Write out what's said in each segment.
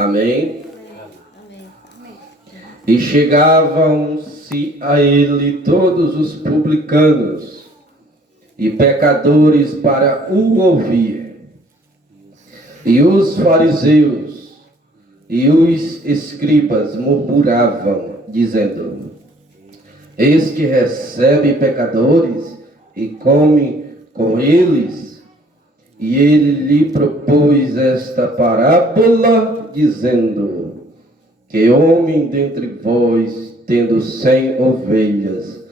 Amém? E chegavam-se a ele todos os publicanos e pecadores para o ouvir. E os fariseus e os escribas murmuravam, dizendo: Este recebe pecadores e come com eles. E ele lhe propôs esta parábola, dizendo: Que homem dentre vós, tendo 100 ovelhas,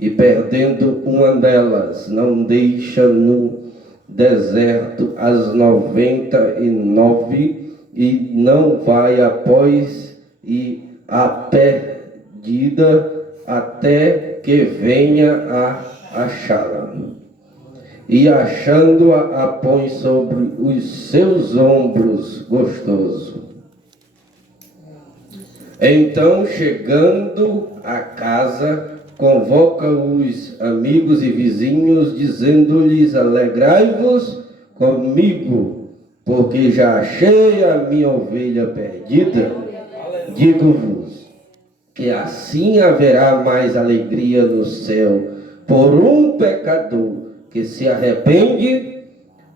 e perdendo uma delas, não deixa no deserto as 99 e não vai após a perdida até que venha a achá-la. E achando-a, a põe sobre os seus ombros gostoso. Então, chegando a casa, convoca os amigos e vizinhos, dizendo-lhes: Alegrai-vos comigo, porque já achei a minha ovelha perdida. Digo-vos que assim haverá mais alegria no céu por um pecador que se arrepende,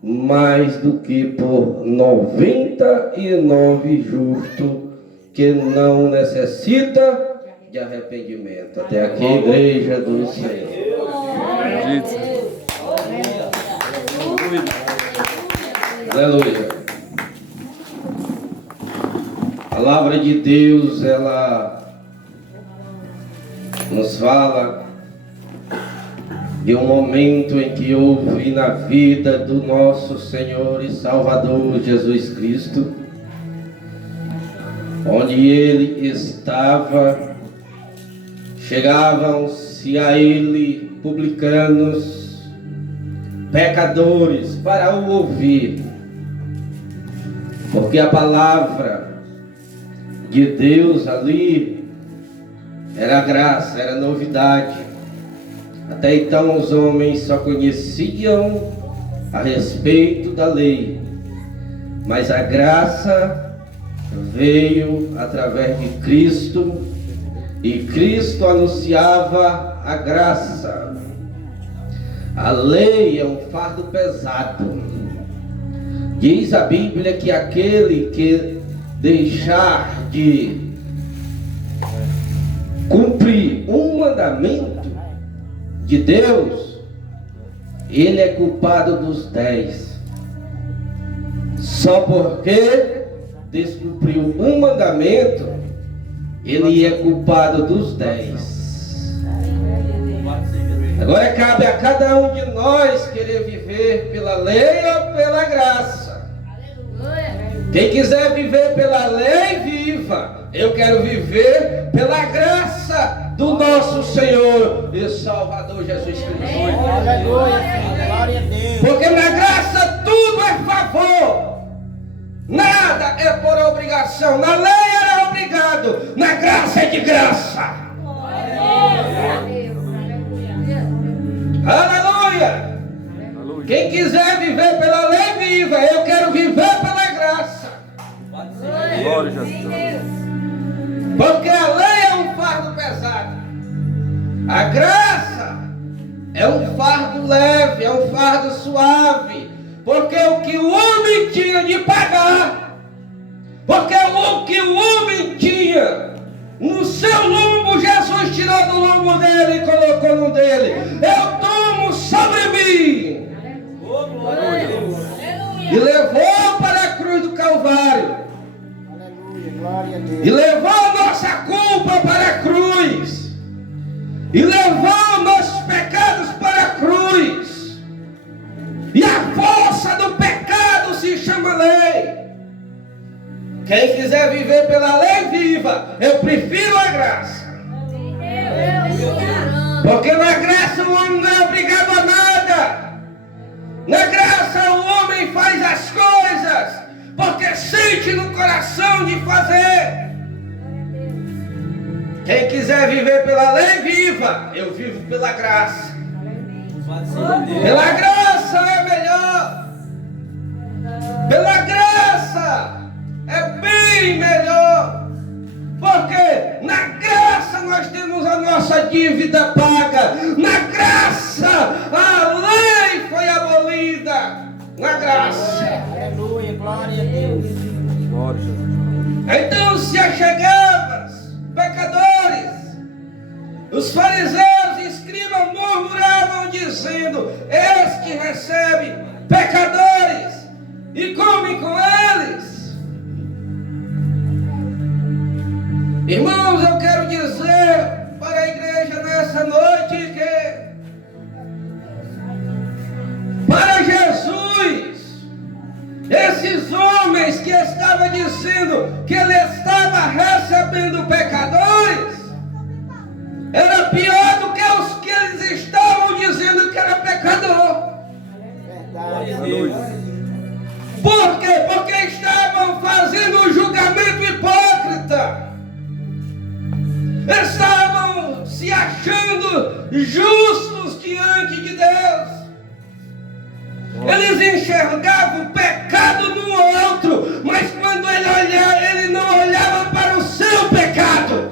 mais do que por 99 justos que não necessita de arrependimento. Até aqui a igreja do Senhor. Aleluia. A palavra de Deus, ela nos fala de um momento em que houve na vida do nosso Senhor e Salvador Jesus Cristo, onde ele estava, chegavam-se a ele publicanos, pecadores, para o ouvir, porque a palavra de Deus ali era graça, era novidade. Até então os homens só conheciam a respeito da lei, mas a graça veio através de Cristo, e Cristo anunciava a graça. A lei é um fardo pesado. Diz a Bíblia que aquele que deixar de cumprir um mandamento de Deus, ele é culpado dos 10. Só porque descumpriu um mandamento, ele é culpado dos 10. Agora cabe a cada um de nós querer viver pela lei ou pela graça. Quem quiser viver pela lei, viva. Eu quero viver pela graça do nosso Senhor e Salvador Jesus Cristo. Aleluia, glória a Deus. Porque na graça tudo é favor, nada é por obrigação. Na lei era obrigado, na graça é de graça. Aleluia. Quem quiser viver pela lei, viva. Eu quero viver pela graça. Glória a Jesus. Porque a lei é um fardo pesado, a graça é um fardo leve, é um fardo suave. Porque o que o homem tinha de pagar, porque o que o homem tinha no seu lombo, Jesus tirou do lombo dele e colocou no dele. Eu tomo sobre mim. E levou para a cruz do Calvário. Glória a Deus. E levou a nossa culpa para a cruz. E levou nossos pecados para a cruz. E a força do pecado se chama lei. Quem quiser viver pela lei, viva. Eu prefiro a graça. Porque na graça o homem não é obrigado a nada. Na graça o homem faz as coisas porque sente no coração de fazer. Quem quiser viver pela lei, viva. Eu vivo pela graça. Pela graça é melhor. Pela graça é bem Glória a Deus. Glória a Jesus. Então se achegavam pecadores. Os fariseus e escribas murmuravam, dizendo: este recebe pecadores e come com eles. Irmãos, eu quero dizer para a igreja nessa noite que para Jesus, esses homens que estavam dizendo que ele estava recebendo pecadores, era pior do que os que eles estavam dizendo que era pecador. Verdade. Por quê? Porque estavam fazendo um julgamento hipócrita. Estavam se achando justos diante de Deus. Eles enxergavam o pecado no outro, mas quando ele olhava, ele não olhava para o seu pecado.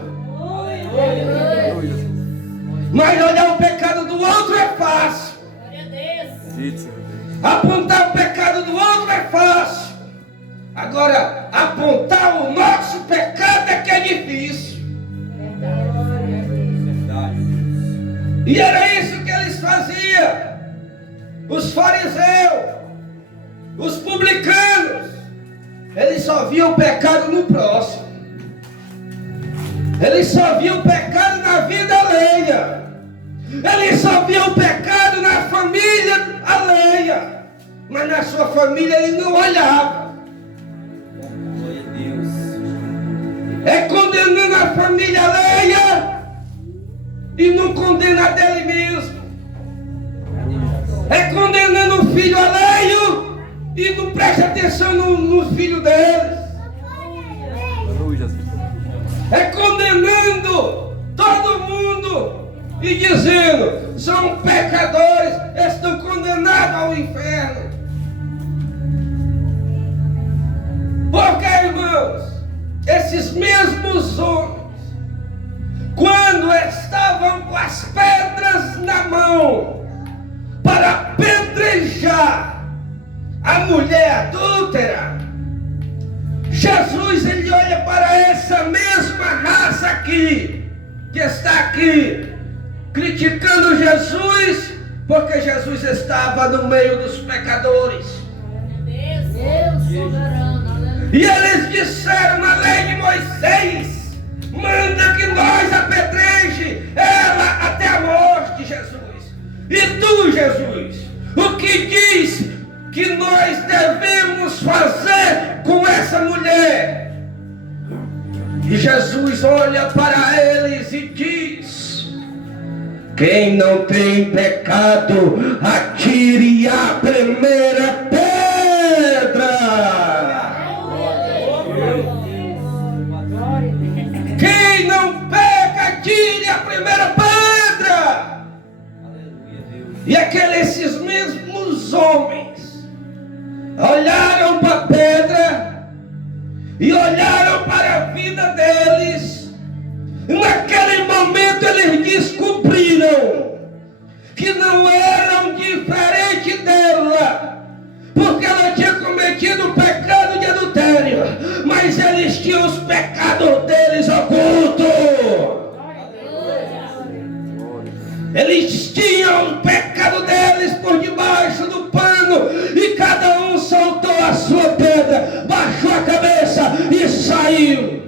Mas olhar o pecado do outro é fácil. Apontar o pecado do outro é fácil. Agora, apontar o nosso pecado é que é difícil. E era isso que eles faziam. Os fariseus, os publicanos, eles só viam o pecado no próximo. Eles só viam o pecado na vida alheia. Eles só viam o pecado na família alheia. Mas na sua família ele não olhava. É condenando a família alheia e não condena a dele mesmo. É condenando o filho alheio e não presta atenção no filho deles. É condenando todo mundo e dizendo: são pecadores, estão condenados ao inferno. Porque, irmãos, esses mesmos homens, quando estavam com as pedras na mão para apedrejar a mulher adúltera, Jesus, ele olha para essa mesma raça aqui, que está aqui, criticando Jesus, porque Jesus estava no meio dos pecadores. Deus soberano. E eles disseram na lei de Moisés: manda que nós apedreje ela até a morte, Jesus. E tu, Jesus, o que diz que nós devemos fazer com essa mulher? E Jesus olha para eles e diz: quem não tem pecado, atire a primeira pedra. Quem não peca, atire a primeira pedra. E esses mesmos homens olharam para a pedra e olharam para a vida deles. E naquele momento eles descobriram que não eram diferentes dela, porque ela tinha cometido o pecado de adultério, mas eles tinham os pecados deles ocultos. Eles tinham o pecado deles por debaixo do pano, e cada um soltou a sua pedra, baixou a cabeça e saiu.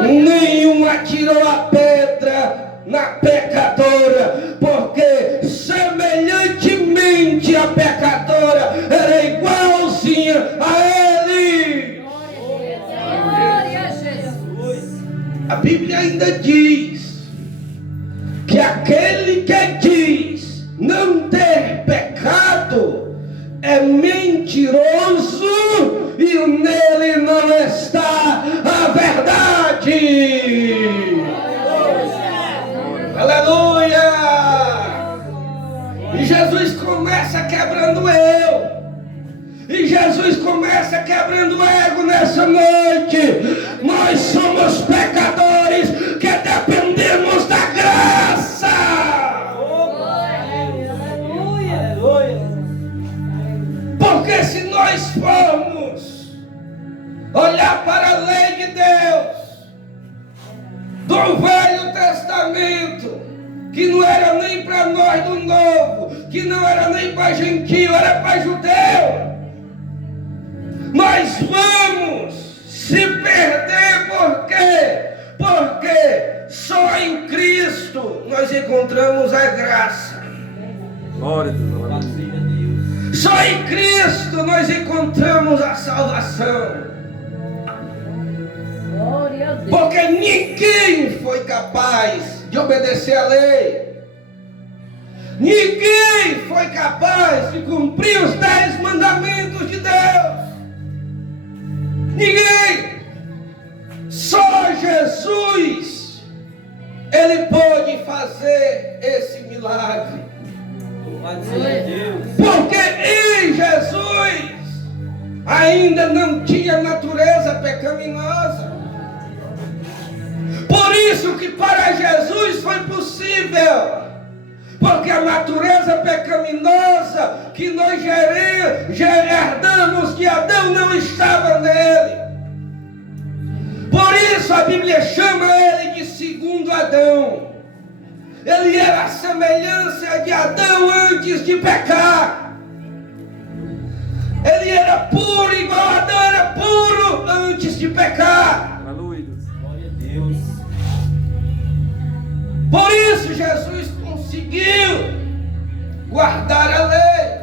Nenhum atirou a pedra na pecadora, porque semelhantemente a pecadora era igualzinha a ele. Glória a Jesus. A Bíblia ainda diz que aquele que diz não ter pecado é mentiroso e nele não está a verdade. Aleluia! E Jesus começa quebrando eu. E Jesus começa quebrando o ego nessa noite. Nós somos pecadores que dependemos da graça. Porque se nós formos olhar para a lei de Deus do Velho Testamento, que não era nem para nós do Novo, que não era nem para gentio, era para judeu. Nós vamos se perder por quê? Porque só em Cristo nós encontramos a graça. Glória a Deus. Só em Cristo nós encontramos a salvação. Glória a Deus. Porque ninguém foi capaz de obedecer a lei. Ninguém foi capaz de cumprir os 10 mandamentos de Deus. Ninguém. Só Jesus, Ele pôde fazer esse milagre. Porque em Jesus ainda não tinha natureza pecaminosa. Por isso que para Jesus foi possível. Porque a natureza pecaminosa que nós já herdamos de Adão não estava nele. Por isso a Bíblia chama ele de segundo Adão. Ele era a semelhança de Adão antes de pecar. Ele era puro, igual Adão era puro antes de pecar. Aleluia. Glória a Deus. Por isso Jesus conseguiu guardar a lei.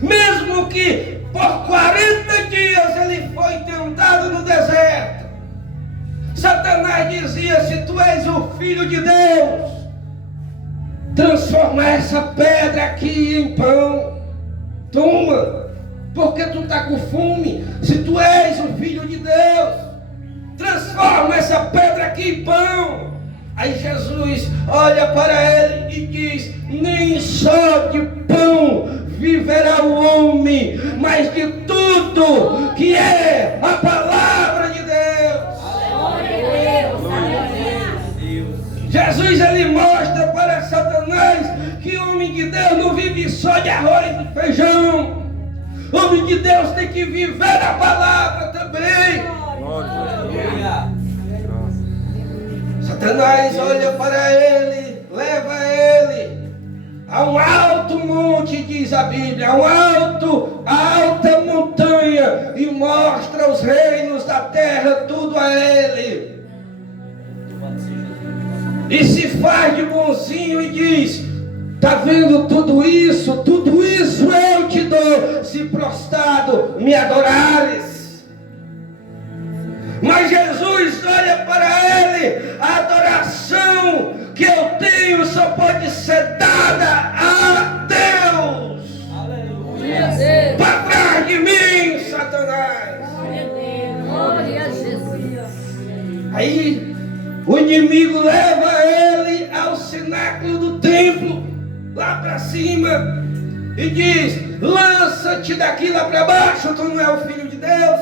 Mesmo que por 40 dias ele foi tentado no deserto. Satanás dizia: se tu és o Filho de Deus, transforma essa pedra aqui em pão. Toma, porque tu está com fome. Se tu és o Filho de Deus, transforma essa pedra aqui em pão. Aí Jesus olha para ele e diz: nem só de pão viverá o homem, mas de tudo que é a palavra de Deus. Jesus, ele mostra para Satanás que o homem de Deus não vive só de arroz e feijão. O homem de Deus tem que viver a palavra também. Satanás olha para ele, leva ele a um alto monte, diz a Bíblia, a alta montanha, e mostra os reinos da terra, tudo a ele. E se faz de bonzinho e diz: tá vendo tudo isso eu te dou, se prostrado me adorares. Mas Jesus olha para ele: a adoração que eu tenho só pode ser dada a Deus. Aleluia. Para trás de mim, Satanás. Glória a Jesus. Aí o inimigo leva ele ao cenáculo do templo, lá para cima, e diz: lança-te daqui lá para baixo, tu não é o Filho de Deus.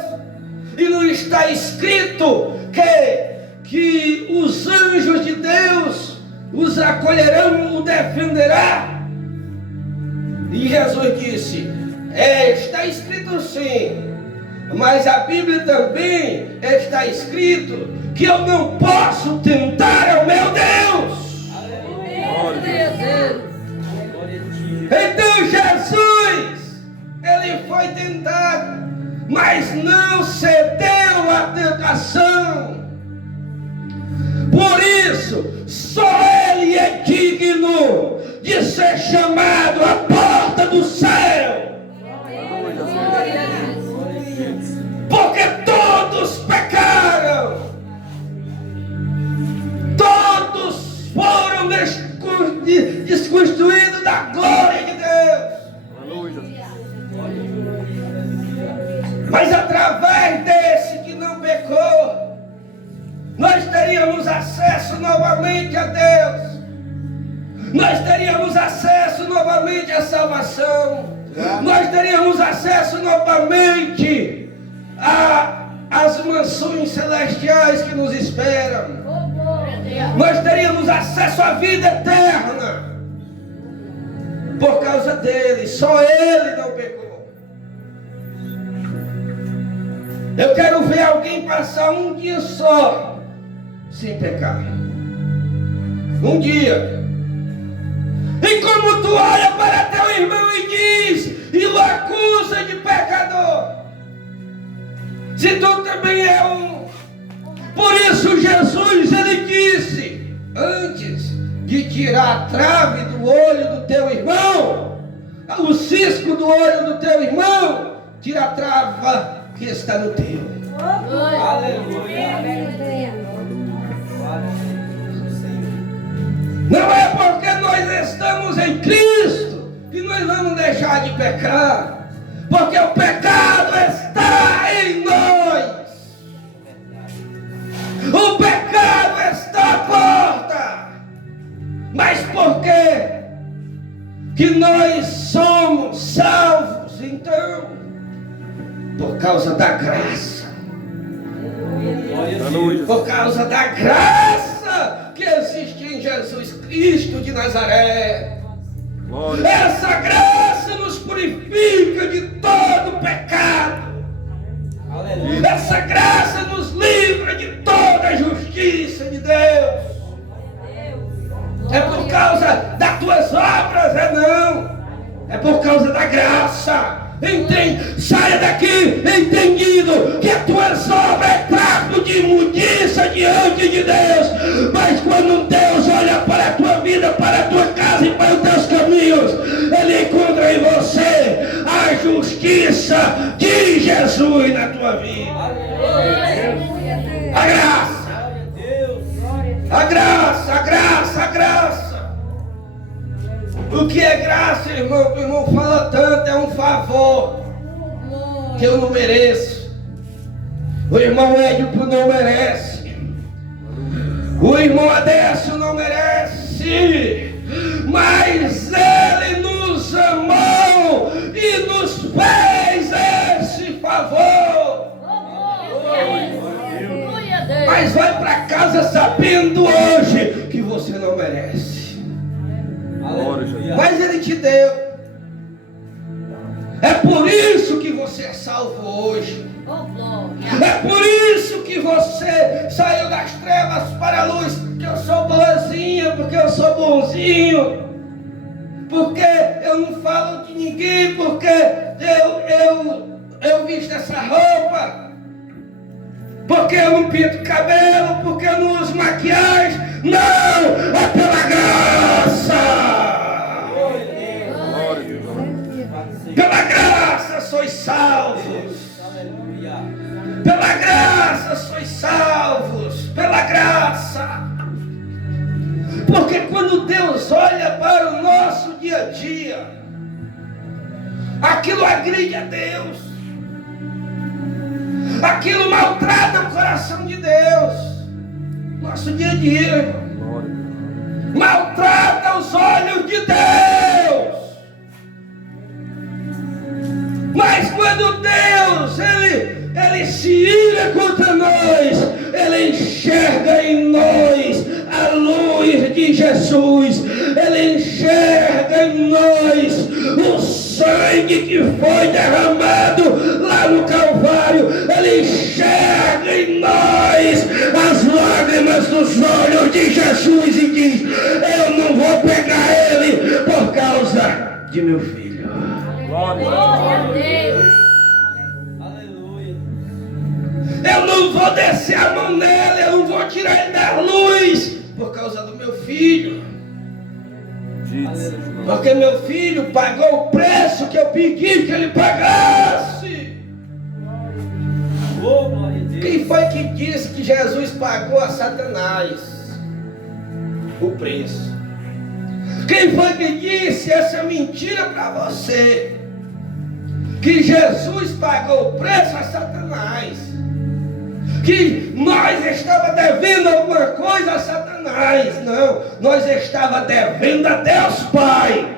E não está escrito que os anjos de Deus os acolherão, o defenderá? E Jesus disse: está escrito sim, mas a Bíblia também está escrito que eu não posso tentar ao meu Deus. Glória a Deus. Então Jesus, ele foi tentado, mas não cedeu à tentação. Por isso, só ele é digno de ser chamado a porta do céu. Glória a Jesus. Porque todos pecaram. Todos foram desconstruídos da glória de Deus. Mas através desse que não pecou, nós teríamos acesso novamente a Deus. Nós teríamos acesso novamente à salvação. Nós teríamos acesso novamente às mansões celestiais que nos esperam. Nós teríamos acesso à vida eterna. Por causa dele, só ele não pecou. Eu quero ver alguém passar um dia só sem pecar. Um dia. E como tu olha para teu irmão e diz, e o acusa de pecador, se tu também é um. Por isso Jesus, ele disse, antes de tirar a trave do olho do teu irmão, o cisco do olho do teu irmão, tira a trava que está no teu. Aleluia. Não é porque nós estamos em Cristo que nós vamos deixar de pecar, porque o pecado está em nós. O pecado está à porta. Mas por que nós somos salvos? Então, por causa da graça. Por causa da graça que existe em Jesus Cristo de Nazaré. Essa graça nos purifica de todo pecado. Essa graça nos livra de toda a justiça de Deus. É por causa das tuas obras, não. É por causa da graça. Entende? Saia daqui entendido que as tuas obras é trapo de imundiça diante de Deus. Mas quando Deus olha para a tua vida, para a tua casa e para os teus caminhos, Ele encontra em você a justiça de Jesus na tua vida. A graça. A graça, a graça, a graça. O que é graça, irmão? O irmão fala tanto, é um favor que eu não mereço. O irmão Édipo não merece. O irmão Adécio não merece. Mas ele nos amou e nos fez esse favor. Mas vai para casa sabendo hoje que você não merece. Mas Ele te deu. É por isso que você é salvo hoje. É por isso que você saiu das trevas para a luz. Porque eu sou boazinha, porque eu sou bonzinho, porque eu não falo de ninguém, porque eu visto essa roupa, porque eu não pinto cabelo, porque eu não uso maquiagem. Não, é pela graça. Pela graça sois salvos. Pela graça sois salvos. Pela graça. Porque quando Deus olha para o nosso dia a dia, aquilo agride a Deus. Aquilo maltrata o coração de Deus. Nosso dia a dia, irmão. Maltrata os olhos de Deus. Mas quando Deus, Ele se ira contra nós, Ele enxerga em nós a luz de Jesus. Ele enxerga em nós o sangue que foi derramado lá no Calvário. Ele enxerga em nós as lágrimas dos olhos de Jesus e diz: eu não vou pegar ele por causa de meu filho. Glória a Deus. Aleluia. Eu não vou descer a mão nele, eu não vou tirar ele da luz por causa do meu filho. Porque meu filho pagou o preço que eu pedi que ele pagasse. Oh, glória a Deus. Quem foi que disse que Jesus pagou a Satanás o preço? Quem foi que disse essa mentira para você? Que Jesus pagou o preço a Satanás. Que nós estava devendo alguma coisa a Satanás. Não, nós estava devendo a Deus Pai.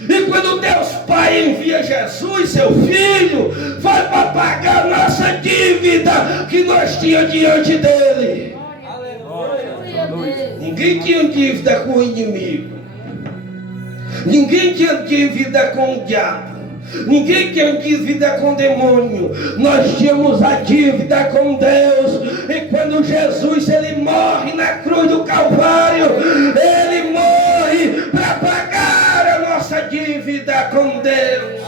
E quando Deus Pai envia Jesus, seu Filho, foi para pagar nossa dívida que nós tínhamos diante dele. Aleluia. Ninguém tinha dívida com o inimigo. Ninguém tinha dívida com o diabo. Ninguém tem dívida com o demônio. Nós tínhamos a dívida com Deus. E quando Jesus ele morre na cruz do Calvário, ele morre para pagar a nossa dívida com Deus.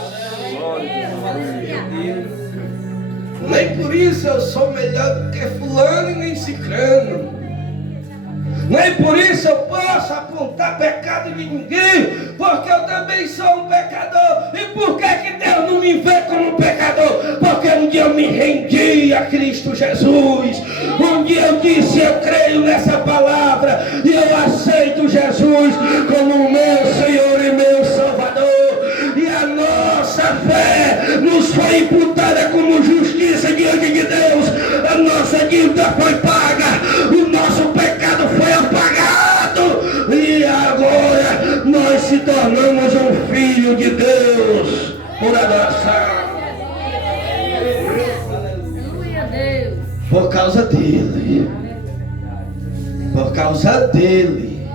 Nem por isso eu sou melhor do que fulano e nem cicrano. Nem por isso eu posso apontar pecado de ninguém, porque eu também sou um pecador. E por que Deus não me vê como um pecador? Porque um dia eu me rendi a Cristo Jesus. Um dia eu disse, eu creio nessa palavra e eu aceito Jesus como o meu Senhor e meu Salvador. E a nossa fé nos foi imputada como justiça diante de Deus. A nossa dívida foi paga, o nosso pecado foi apagado, e agora nós se tornamos um filho de Deus por adoção. Por causa dele. Por causa dele.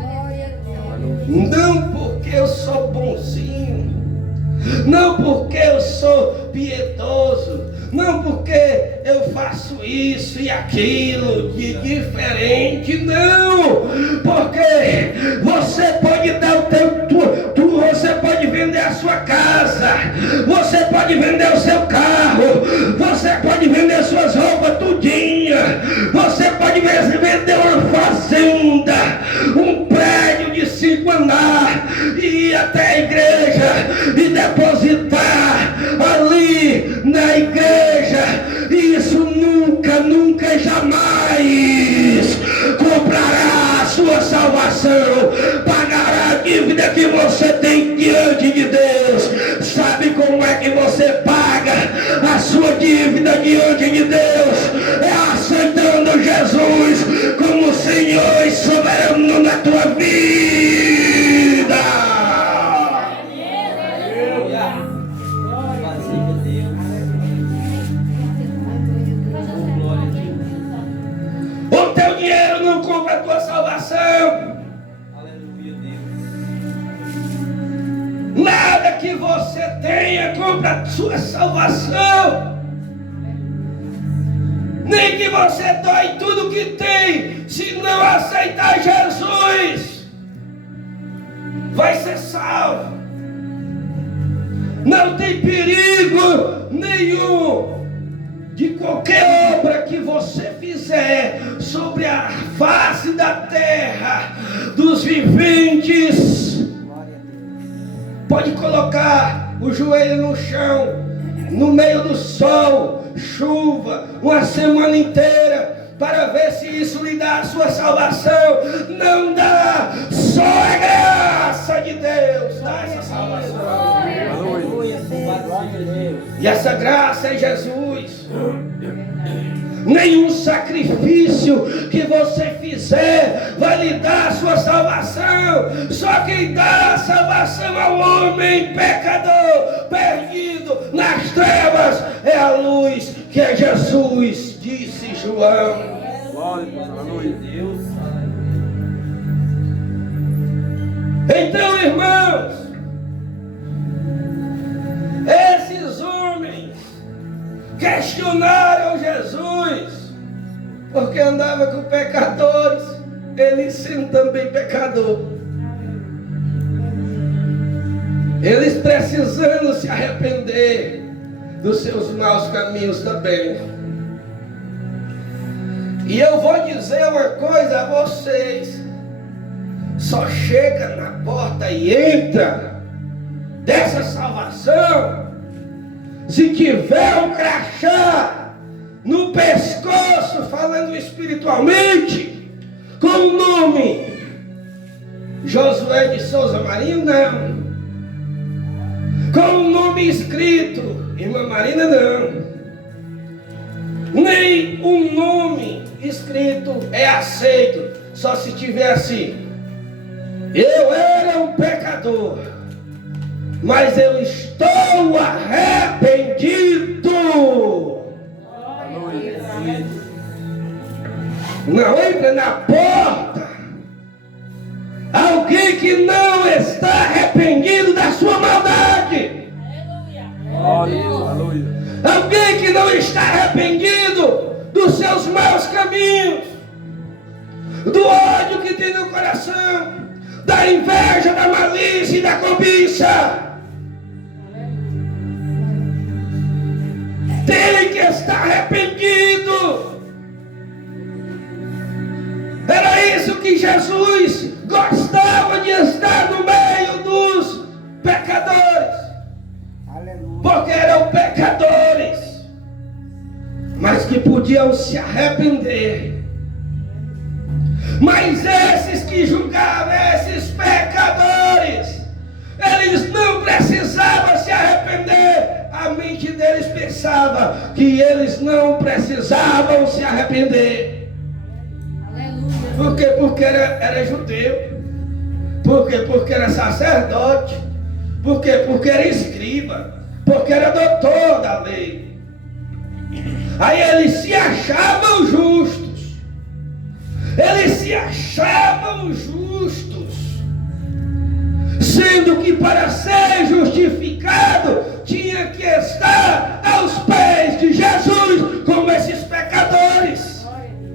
Não porque eu sou bonzinho, não porque eu sou piedoso, não porque eu faço isso e aquilo de diferente, não. Porque você pode dar o teu, você pode vender a sua casa, você pode vender o seu carro, você pode vender suas roupas tudinha, você pode vender uma fazenda, um prédio de 5 andares, e ir até a igreja e depositar ali na igreja. Isso nunca, nunca, jamais comprará a sua salvação, pagará a dívida que você tem diante de Deus. Sabe como é que você paga a sua dívida diante de Deus? É aceitando Jesus como Senhor e soberano na tua vida. O teu dinheiro não compra a tua salvação. Aleluia, Deus. Nada que você tenha compra a sua salvação. Nem que você doe tudo que tem, se não aceitar Jesus, vai ser salvo. Não tem perigo nenhum de qualquer obra que você fizer sobre a face da terra dos viventes. Pode colocar o joelho no chão, no meio do sol, chuva, uma semana inteira, para ver se isso lhe dá a sua salvação. Não dá, só é graça de Deus dá essa salvação. E essa graça é Jesus. Nenhum sacrifício que você fizer vai lhe dar a sua salvação. Só quem dá a salvação ao homem pecador, perdido nas trevas, é a luz, que é Jesus, disse João. Aleluia, Deus. Então, irmãos, esses homens questionaram Jesus, porque andava com pecadores, ele sendo também pecador. Eles precisando se arrepender dos seus maus caminhos também. E eu vou dizer uma coisa a vocês: só chega na porta e entra dessa salvação se tiver um crachá no pescoço, falando espiritualmente, com o nome Josué de Souza Marinho, não. Com o nome escrito Irmã Marina, não. Nem o nome escrito é aceito, só se tiver assim: eu era um pecador, mas eu estou arrependido. Não entra na porta alguém que não está arrependido da sua maldade. Glória a Deus. Aleluia. Alguém que não está arrependido dos seus maus caminhos, do ódio que tem no coração, da inveja, da malícia e da cobiça. Tem que estar arrependido. Era isso que Jesus gostava de estar no meio dos pecadores. Aleluia. Porque eram pecadores, mas que podiam se arrepender. Mas esses que julgavam, esses pecadores, eles não precisavam se arrepender. A mente deles pensava que eles não precisavam se arrepender. Aleluia. Por quê? Porque era judeu. Por quê? Porque era sacerdote. Por quê? Porque era escriba. Porque era doutor da lei. Aí eles se achavam justos. Eles se achavam justos. Sendo que para ser justificado tinha que estar aos pés de Jesus, como esses pecadores.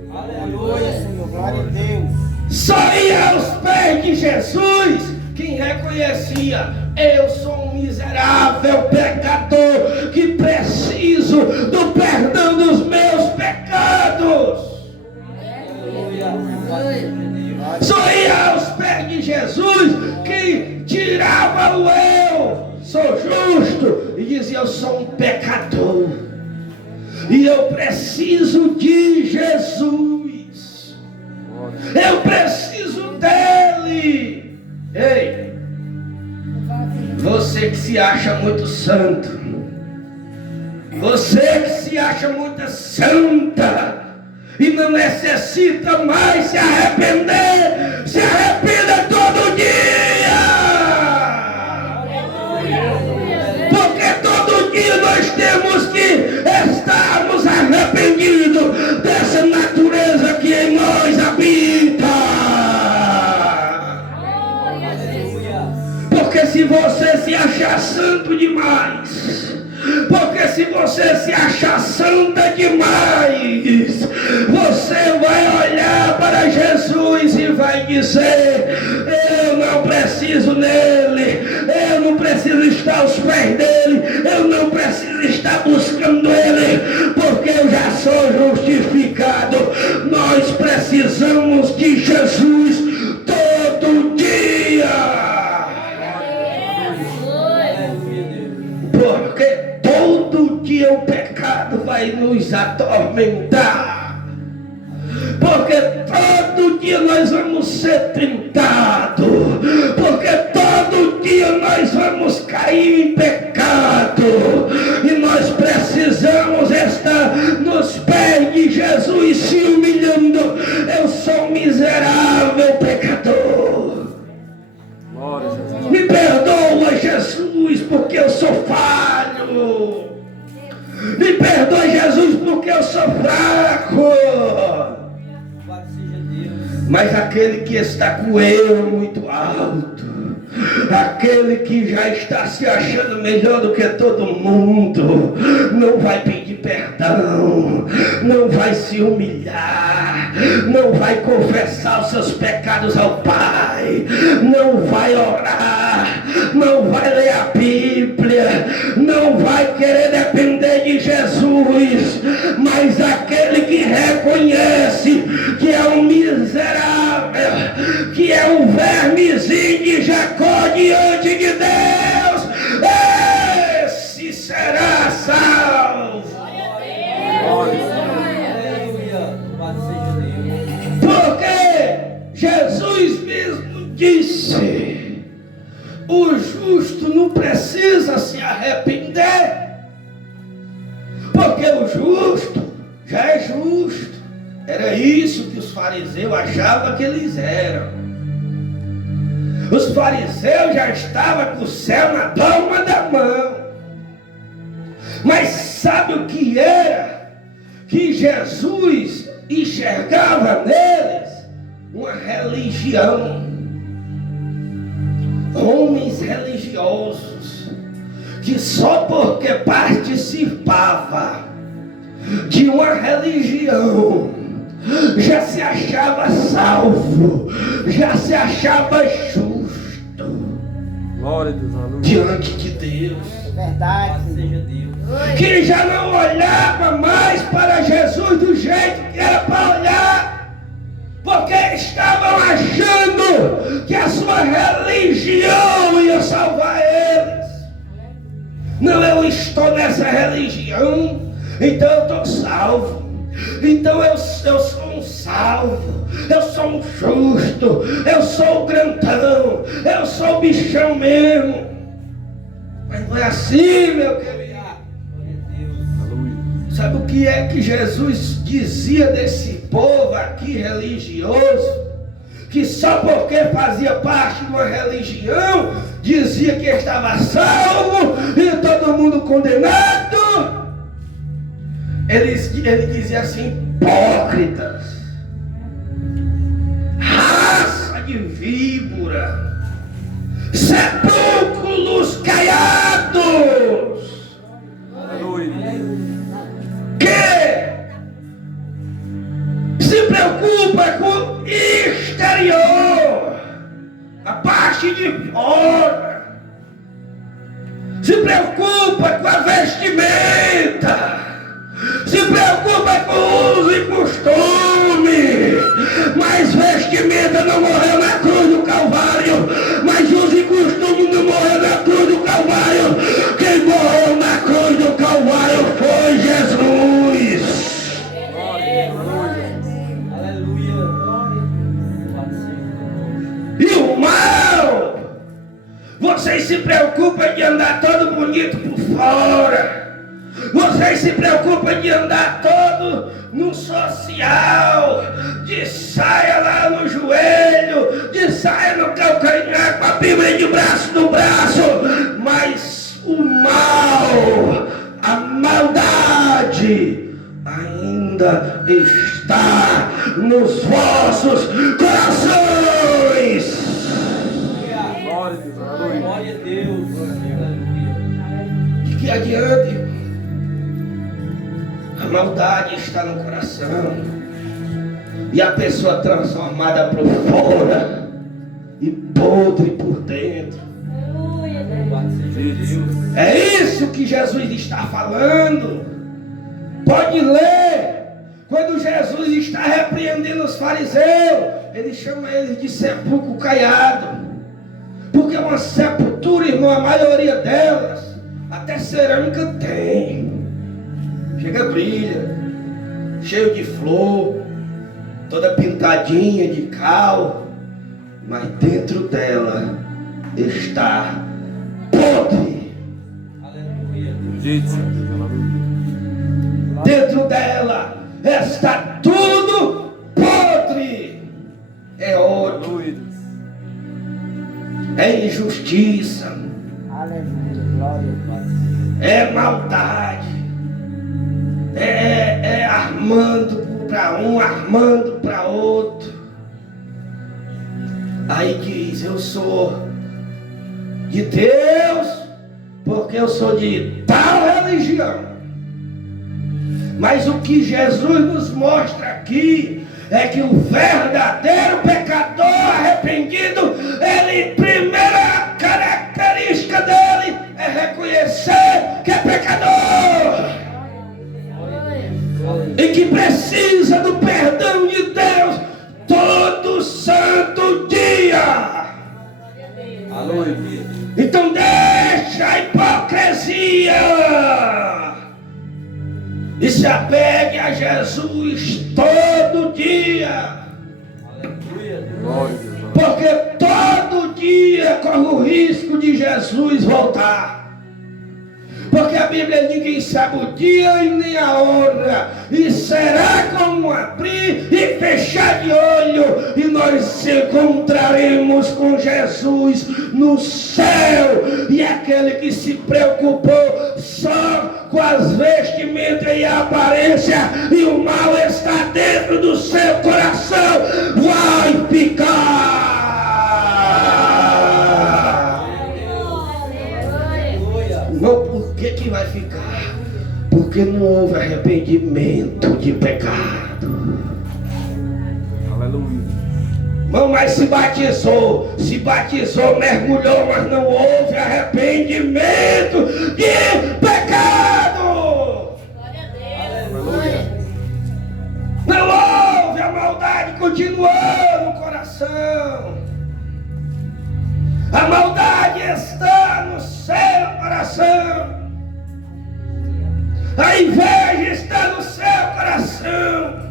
Aleluia, Senhor. Glória a Deus. Só ia aos pés de Jesus quem reconhecia: eu sou um miserável pecador que preciso do perdão dos meus pecados. Só ia aos pés de Jesus quem tirava o eu, sou justo, e dizia: eu sou um pecador e eu preciso de Jesus, eu preciso dele. Ei, você que se acha muito santo, você que se acha muito santa e não necessita mais se arrepender, se arrependa todo dia. Porque todo dia nós temos que estarmos arrependidos dessa natureza que em nós habita. Porque se você se achar santo demais, porque se você se achar santa demais, você vai olhar para Jesus e vai dizer: eu não preciso nele, eu não preciso estar aos pés dele, eu não preciso estar buscando ele, porque eu já sou justificado. Nós precisamos de Jesus todo dia. Porque todo dia o pecado vai nos atormentar. Porque todo dia nós vamos ser tentados. Porque todo dia nós vamos cair em pecado. E nós precisamos estar nos pés de Jesus se humilhando. Eu sou um miserável pecador. Glória a Jesus. Me perdoa, Jesus, porque eu sou falho. Me perdoa, Jesus, porque eu sou fraco. Louvado seja Deus. Mas aquele que está com o eu muito alto, aquele que já está se achando melhor do que todo mundo, não vai pedir perdão, não vai se humilhar, não vai confessar os seus pecados ao Pai, não vai orar, não vai ler a Bíblia, não vai querer depender de Jesus. Mas aquele que reconhece que é um miserável, que é um vermezinho de Jacó diante de Deus, esse será salvo. Aleluia. Louvado seja Deus. Porque Jesus mesmo disse: o justo não precisa se arrepender, porque o justo já é justo. Era isso que os fariseus achavam que eles eram. Os fariseus já estavam com o céu na palma da mão. Mas sabe o que era? Que Jesus enxergava neles uma religião. Homens religiosos que só porque participava de uma religião já se achava salvo, já se achava justo Glória a Deus, aleluia. diante de Deus, Verdade. Louvado seja Deus. que já não olhava mais para Jesus do jeito que era para olhar, porque estavam achando que a sua religião ia salvar eles. Não, eu estou nessa religião, então eu estou salvo. Então eu sou um salvo, eu sou um justo, eu sou o grandão, eu sou o bichão mesmo. Mas não é assim, meu querido. Glória a Deus. Aleluia. Sabe o que é que Jesus dizia desse povo aqui religioso? Que só porque fazia parte de uma religião, dizia que estava salvo e todo mundo condenado. Ele dizia assim: hipócritas, raça de víbora, sepulcros caiados, Aleluia. que se preocupa com o exterior, a parte de fora, se preocupa com a vestimenta, se preocupa com uso e costume, mas vestimenta não morreu na cruz do Calvário, mas uso e costume não morreu na cruz do Calvário. Quem morreu na cruz do Calvário foi Jesus. Aleluia. Louvado seja Deus. E o mal, vocês se preocupam de andar todo bonito por fora. Vocês se preocupam de andar todo no social, de saia lá no joelho, de saia no calcanhar, com a Bíblia de braço no braço. Mas o mal, a maldade, ainda está nos vossos corações. Glória a Deus, aleluia. Glória a Deus. Aleluia. De que adianta, irmão? A maldade está no coração e a pessoa transformada por fora e podre por dentro. Louvado seja Deus. É isso que Jesus está falando. Pode ler. Quando Jesus está repreendendo os fariseus, ele chama eles de sepulcro caiado. Porque uma sepultura, irmão, a maioria delas, até cerâmica tem. Chega, brilha, cheio de flor, toda pintadinha de cal, mas dentro dela está podre. Aleluia. Jeito, Deus, aleluia. Dentro dela está tudo podre. É ódio, Aleluia. é injustiça, Aleluia. Glória. Louvado seja Deus. é maldade, é armando para um, armando para outro. Aí diz: eu sou de Deus porque eu sou de tal religião. Mas o que Jesus nos mostra aqui é que o verdadeiro pecador arrependido, ele, primeira característica dele é reconhecer que é pecador e que precisa do perdão de Deus todo santo dia. Aleluia. Então deixa a hipocrisia e se apegue a Jesus todo dia, Aleluia. Glória a Deus. porque todo dia corre o risco de Jesus voltar. Porque a Bíblia diz: quem sabe o dia e nem a hora, e será como abrir e fechar de olho, e nós se encontraremos com Jesus no céu. E aquele que se preocupou só com as vestimentas e a aparência, e o mal está dentro do seu coração, vai ficar. Aleluia. Não Porque não houve arrependimento de pecado. Aleluia. Irmão, mas se batizou, mergulhou, mas não houve arrependimento de pecado. Glória a Deus. Aleluia. Não houve, a maldade continuou no coração. A maldade está no seu coração. A inveja está no seu coração.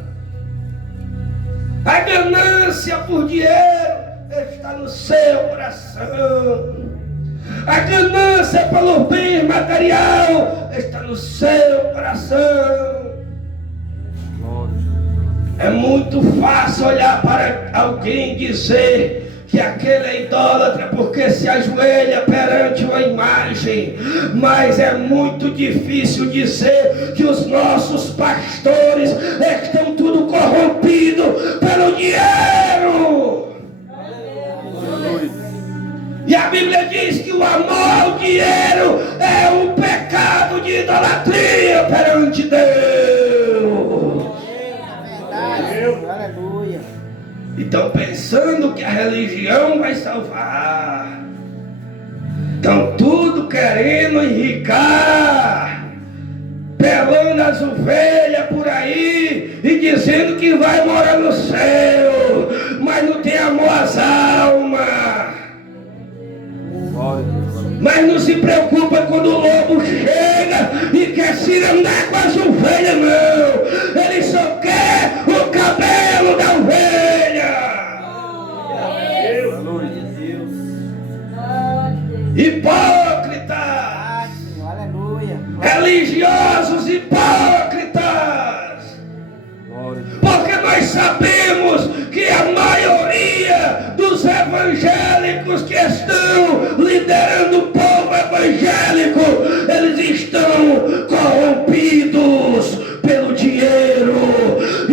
A ganância por dinheiro está no seu coração. A ganância pelo bem material está no seu coração. É muito fácil olhar para alguém e dizer que aquele é idólatra porque se ajoelha perante uma imagem, mas é muito difícil dizer que os nossos pastores estão tudo corrompidos pelo dinheiro. E a Bíblia diz que o amor ao dinheiro é um pecado de idolatria perante Deus. Aleluia. Estão pensando que a religião vai salvar. Estão tudo querendo enricar, pelando as ovelhas por aí e dizendo que vai morar no céu, mas não tem amor às almas. Mas não se preocupa quando o lobo chega e quer se andar com as ovelhas, não. Ele só quer o cabelo da ovelha. Hipócritas, Aleluia. religiosos hipócritas. Porque nós sabemos que a maioria dos evangélicos que estão liderando o povo evangélico, eles estão corrompidos pelo dinheiro.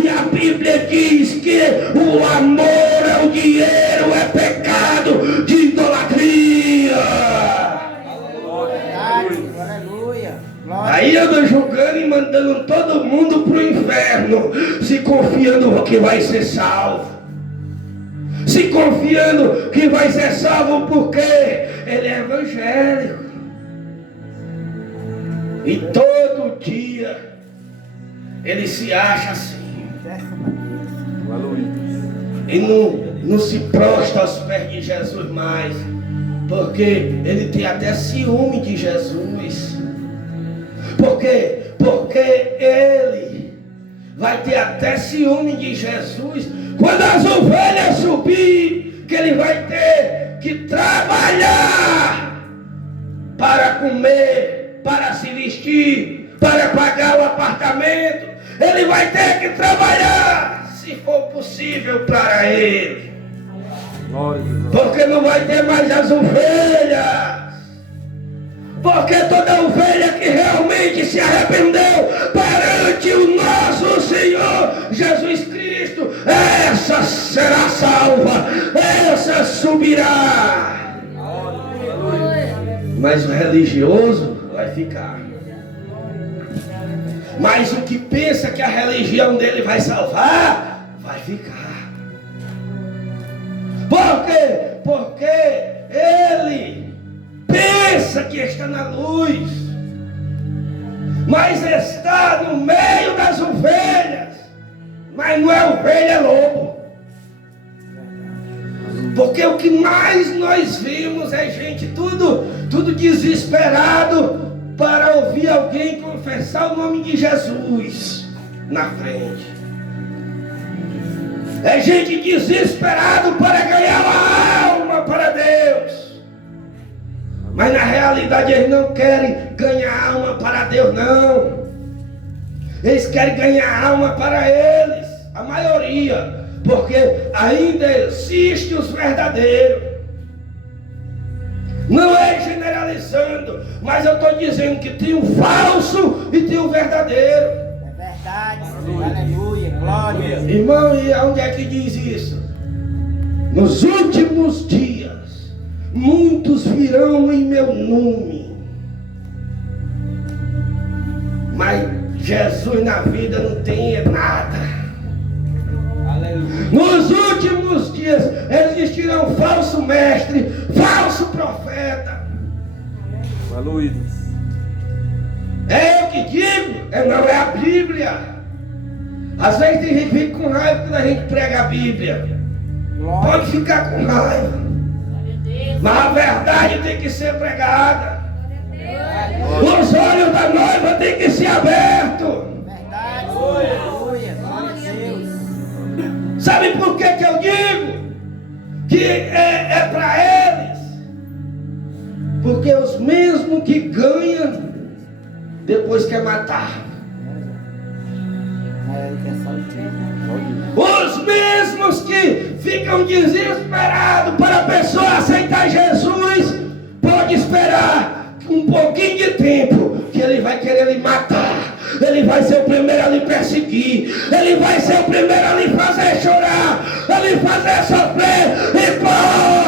E a Bíblia diz que o amor ao dinheiro é pecado de idolatria. Aleluia. Aí anda julgando e mandando todo mundo pro inferno, se confiando que vai ser salvo. Se confiando que vai ser salvo porque ele é evangélico. E todo dia ele se acha assim. E não se prostra aos pés de Jesus mais. Porque ele tem até ciúme de Jesus. Porque ele vai ter até ciúme de Jesus quando as ovelhas subir, que ele vai ter que trabalhar para comer, para se vestir, para pagar o apartamento. Ele vai ter que trabalhar, se for possível para ele. Porque não vai ter mais as ovelhas. Porque toda ovelha que realmente se arrependeu perante o nosso Senhor Jesus Cristo, essa será salva, essa subirá. Mas o religioso vai ficar. Mas o que pensa que a religião dele vai salvar, vai ficar. Por quê? Porque ele pensa que está na luz, mas está no meio das ovelhas. Mas não é ovelha, é lobo. Porque o que mais nós vimos é gente tudo desesperado para ouvir alguém confessar o nome de Jesus na frente. É gente desesperado para ganhar uma alma para Deus. Mas na realidade eles não querem ganhar alma para Deus, não. Eles querem ganhar alma para eles, a maioria. Porque ainda existem os verdadeiros. Não é generalizando, mas eu estou dizendo que tem o falso e tem o verdadeiro. É verdade. Aleluia. Glória. Irmão, e onde é que diz isso? Nos últimos dias, muitos virão em meu nome, mas Jesus na vida não tem nada. Aleluia. Nos últimos dias existirão falso mestre, falso profeta. Aleluia. É eu que digo, não é a Bíblia. Às vezes tem gente que fica com raiva quando a gente prega a Bíblia. Glória. Pode ficar com raiva, mas a verdade tem que ser pregada. Os olhos da noiva têm que ser abertos. Verdade. Aleluia. Glória a Deus. Sabe por que eu digo que é para eles? Porque os mesmos que ganham, depois quer matar. Ele quer só o tempo. Os mesmos que ficam desesperados para a pessoa aceitar Jesus, pode esperar um pouquinho de tempo, que ele vai querer lhe matar. Ele vai ser o primeiro a lhe perseguir. Ele vai ser o primeiro a lhe fazer chorar, a lhe fazer sofrer. E pô!